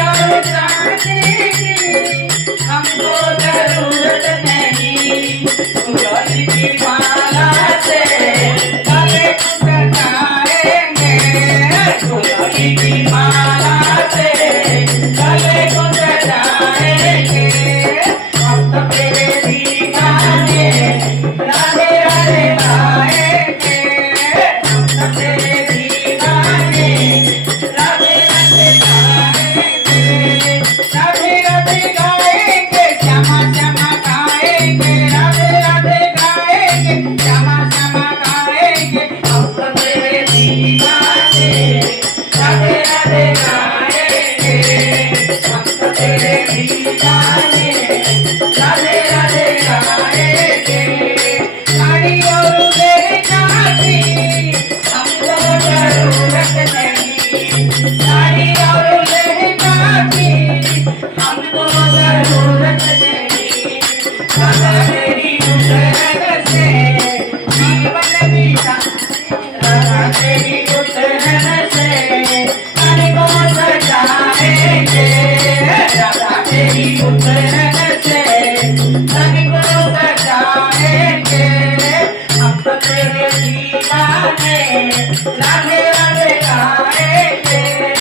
और चाहते की हमको जरूरत नहीं, तुलसी की माला से गले को सजाएंगे, तुलसी की माला से गले को सजाएंगे। हम तो तेरे दीवाने राधे राधे गाएंगे, हम तो तेरे दीवाने राधे राधे गाएंगे, राधे राधे गाएंगे, श्यामा श्यामा गाएंगे, राधे राधे गाएंगे, श्यामा श्यामा गाएंगे। हम तो तेरे दीवाने राधे राधे गाएंगे, हम तो तेरे दीवाने राधे राधे गाएंगे। साड़ी और लहंगा की हमको जरूरत नहीं, साड़ी और लहंगा की हमको जरूरत नहीं, राधा तेरी उतरन से जीवन बीता, राधा तेरी उतरन से मन को सजाएंगे, राधा तेरी उतरन से मन को सजाएंगे। हम तो तेरे दीवाने राधे राधे